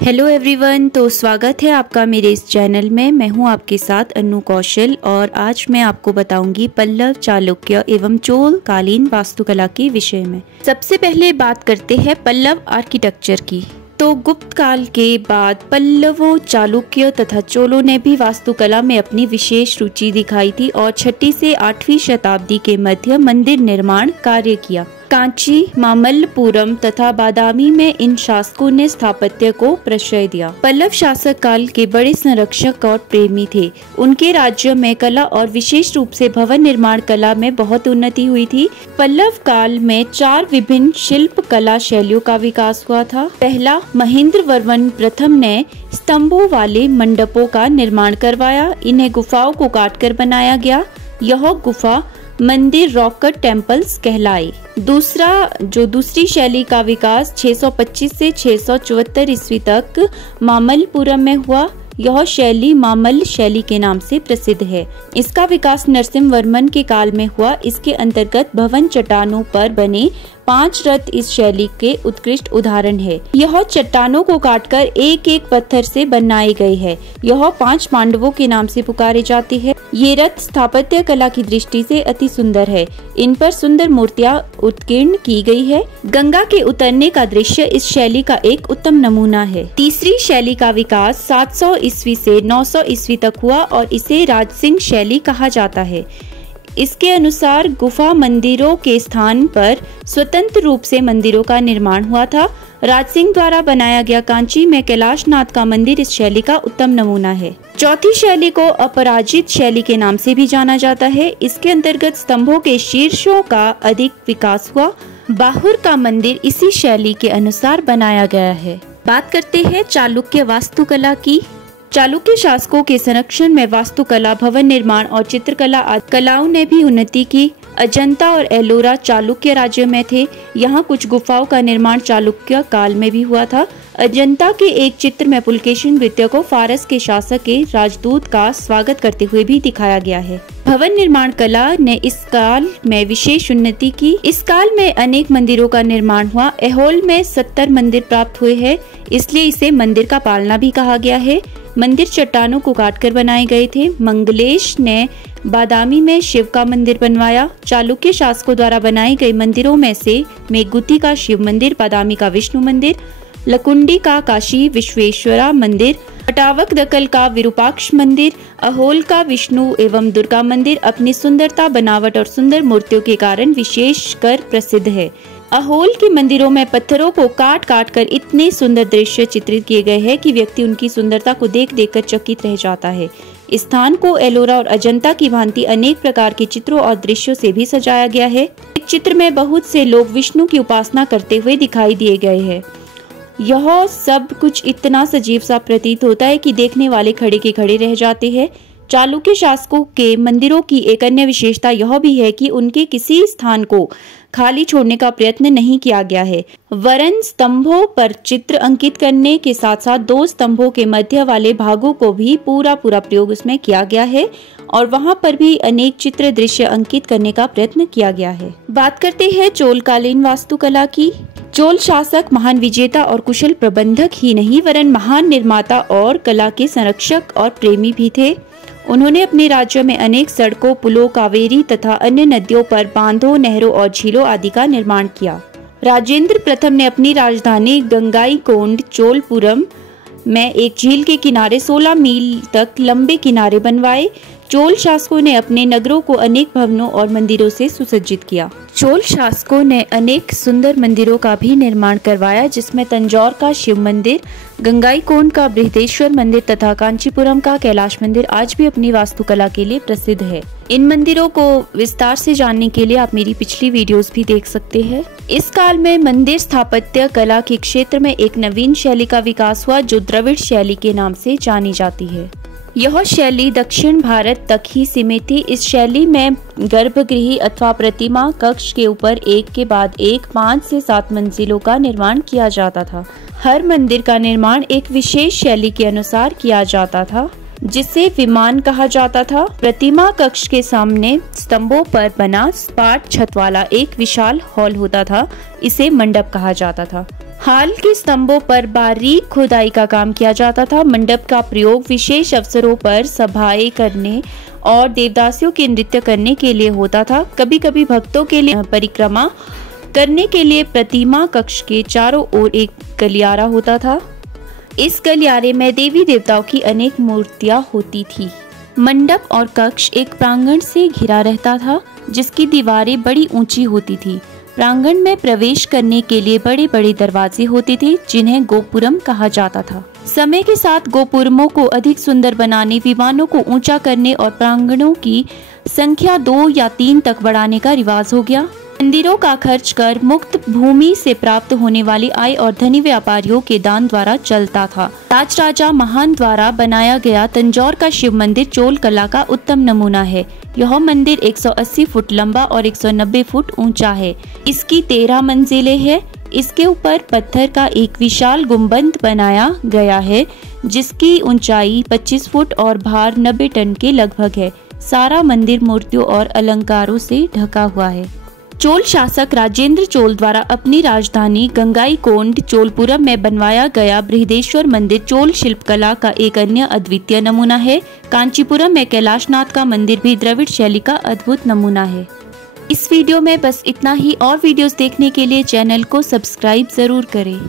Hello everyone, तो स्वागत है आपका मेरे इस चैनल में। मैं हूं आपके साथ अनु कौशल और आज मैं आपको बताऊंगी पल्लव, चालुक्य एवं चोल कालीन वास्तुकला के विषय में। सबसे पहले बात करते हैं पल्लव आर्किटेक्चर की। तो गुप्त काल के बाद पल्लवों, चालुक्य तथा चोलों ने भी वास्तुकला में अपनी विशेष रुचि दिखाई थी और 6वीं से 8वीं शताब्दी के मध्य मंदिर निर्माण कार्य किया। कांची, मामल्लपुरम तथा बादामी में इन शासकों ने स्थापत्य को प्रश्रय दिया। पल्लव शासक काल के बड़े संरक्षक और प्रेमी थे। उनके राज्य में कला और विशेष रूप से भवन निर्माण कला में बहुत उन्नति हुई थी। पल्लव काल में 4 विभिन्न शिल्प कला शैलियों का विकास हुआ था। पहला, महेंद्र वर्मन प्रथम ने स्तंभों वाले मंडपों का निर्माण करवाया। इन्हें गुफाओं को काटकर बनाया गया। यह गुफा मंदिर रॉक कट टेम्पल्स कहलाए। दूसरी शैली का विकास 625 से 674 ईस्वी तक मामल्लपुरम में हुआ। यह शैली मामल्ल शैली के नाम से प्रसिद्ध है। इसका विकास नरसिम्हा वर्मन के काल में हुआ। इसके अंतर्गत भवन चट्टानों पर बने 5 रथ इस शैली के उत्कृष्ट उदाहरण है। यह चट्टानों को काटकर एक एक पत्थर से बनाए गए हैं। यह 5 पांडवों के नाम से पुकारे जाते हैं। ये रथ स्थापत्य कला की दृष्टि से अति सुंदर है। इन पर सुंदर मूर्तियां उत्कीर्ण की गई है। गंगा के उतरने का दृश्य इस शैली का एक उत्तम नमूना है। तीसरी शैली का विकास 700 ईस्वी से 900 ईस्वी तक हुआ और इसे राजसिंह शैली कहा जाता है। इसके अनुसार गुफा मंदिरों के स्थान पर स्वतंत्र रूप से मंदिरों का निर्माण हुआ था। राजसिंह द्वारा बनाया गया कांची में कैलाशनाथ का मंदिर इस शैली का उत्तम नमूना है। चौथी शैली को अपराजित शैली के नाम से भी जाना जाता है। इसके अंतर्गत स्तंभों के शीर्षों का अधिक विकास हुआ। बाहुर का मंदिर इसी शैली के अनुसार बनाया गया है। बात करते हैं चालुक्य वास्तुकला की। चालुक्य शासकों के संरक्षण में वास्तुकला, भवन निर्माण और चित्रकला आदि कलाओं ने भी उन्नति की। अजंता और एलोरा चालुक्य राज्य में थे। यहाँ कुछ गुफाओं का निर्माण चालुक्य काल में भी हुआ था। अजंता के एक चित्र में पुलकेशिन नृत्य को फारस के शासक के राजदूत का स्वागत करते हुए भी दिखाया गया है। भवन निर्माण कला ने इस काल में विशेष उन्नति की। इस काल में अनेक मंदिरों का निर्माण हुआ। ऐहोल में 70 मंदिर प्राप्त हुए हैं, इसलिए इसे मंदिर का पालना भी कहा गया है। मंदिर चट्टानों को काटकर बनाए गए थे। मंगलेश ने बादामी में शिव का मंदिर बनवाया। चालुक्य शासकों द्वारा बनाए गए मंदिरों में से मेघुती का शिव मंदिर, बादामी का विष्णु मंदिर, लकुंडी का काशी विश्वेश्वरा मंदिर, अटावक दक्कल का विरूपाक्ष मंदिर, अहोल का विष्णु एवं दुर्गा मंदिर अपनी सुंदरता, बनावट और सुंदर मूर्तियों के कारण विशेषकर प्रसिद्ध है। अहोल के मंदिरों में पत्थरों को काट काट कर इतने सुंदर दृश्य चित्रित किए गए हैं कि व्यक्ति उनकी सुंदरता को देख देख कर चकित रह जाता है। इस स्थान को एलोरा और अजंता की भांति अनेक प्रकार के चित्रों और दृश्यों से भी सजाया गया है। इस चित्र में बहुत से लोग विष्णु की उपासना करते हुए दिखाई दिए गए हैं। यह सब कुछ इतना सजीव सा प्रतीत होता है कि देखने वाले खड़े के खड़े रह जाते हैं। चालुक्य शासकों के मंदिरों की एक अन्य विशेषता यह भी है कि उनके किसी स्थान को खाली छोड़ने का प्रयत्न नहीं किया गया है। वरन स्तंभों पर चित्र अंकित करने के साथ साथ 2 स्तंभों के मध्य वाले भागों को भी पूरा प्रयोग उसमें किया गया है और वहां पर भी अनेक चित्र दृश्य अंकित करने का प्रयत्न किया गया है। बात करते हैं चोलकालीन वास्तुकला की। चोल शासक महान विजेता और कुशल प्रबंधक ही नहीं वरन महान निर्माता और कला के संरक्षक और प्रेमी भी थे। उन्होंने अपने राज्य में अनेक सड़कों, पुलों, कावेरी तथा अन्य नदियों पर बांधों, नहरों और झीलों आदि का निर्माण किया। राजेंद्र प्रथम ने अपनी राजधानी गंगाईकोंड चोलपुरम में एक झील के किनारे 16 मील तक लंबे किनारे बनवाए। चोल शासकों ने अपने नगरों को अनेक भवनों और मंदिरों से सुसज्जित किया। चोल शासकों ने अनेक सुंदर मंदिरों का भी निर्माण करवाया, जिसमें तंजौर का शिव मंदिर, गंगाईकोंड का बृहदेश्वर मंदिर तथा कांचीपुरम का कैलाश मंदिर आज भी अपनी वास्तुकला के लिए प्रसिद्ध है। इन मंदिरों को विस्तार से जानने के लिए आप मेरी पिछली वीडियोस भी देख सकते हैं। इस काल में मंदिर स्थापत्य कला के क्षेत्र में एक नवीन शैली का विकास हुआ जो द्रविड़ शैली के नाम से जानी जाती है। यह शैली दक्षिण भारत तक ही सीमित थी। इस शैली में गर्भगृह अथवा प्रतिमा कक्ष के ऊपर एक के बाद एक 5 से 7 मंजिलों का निर्माण किया जाता था। हर मंदिर का निर्माण एक विशेष शैली के अनुसार किया जाता था, जिसे विमान कहा जाता था। प्रतिमा कक्ष के सामने स्तंभों पर बना सपाट छत वाला एक विशाल हॉल होता था। इसे मंडप कहा जाता था। हाल के स्तंभों पर बारीक खुदाई का काम किया जाता था। मंडप का प्रयोग विशेष अवसरों पर सभाएं करने और देवदासियों के नृत्य करने के लिए होता था। कभी कभी भक्तों के लिए परिक्रमा करने के लिए प्रतिमा कक्ष के चारों ओर एक गलियारा होता था। इस गलियारे में देवी देवताओं की अनेक मूर्तियां होती थी। मंडप और कक्ष एक प्रांगण से घिरा रहता था, जिसकी दीवारें बड़ी ऊंची होती थी। प्रांगण में प्रवेश करने के लिए बड़े बड़े दरवाजे होते थे, जिन्हें गोपुरम कहा जाता था। समय के साथ गोपुरमों को अधिक सुंदर बनाने, विमानों को ऊंचा करने और प्रांगणों की संख्या 2 या 3 तक बढ़ाने का रिवाज हो गया। मंदिरों का खर्च कर मुक्त भूमि से प्राप्त होने वाली आय और धनी व्यापारियों के दान द्वारा चलता था। राजराजा महान द्वारा बनाया गया तंजौर का शिव मंदिर चोल कला का उत्तम नमूना है। यह मंदिर 180 फुट लंबा और 190 फुट ऊंचा है। इसकी 13 मंजिलें हैं। इसके ऊपर पत्थर का एक विशाल गुंबद बनाया गया है, जिसकी ऊंचाई 25 फुट और भार 90 टन के लगभग है। सारा मंदिर मूर्तियों और अलंकारों से ढका हुआ है। चोल शासक राजेंद्र चोल द्वारा अपनी राजधानी गंगाईकोंड चोलपुरम में बनवाया गया बृहदेश्वर मंदिर चोल शिल्पकला का एक अन्य अद्वितीय नमूना है। कांचीपुरम में कैलाशनाथ का मंदिर भी द्रविड़ शैली का अद्भुत नमूना है। इस वीडियो में बस इतना ही। और वीडियोस देखने के लिए चैनल को सब्सक्राइब जरूर करें।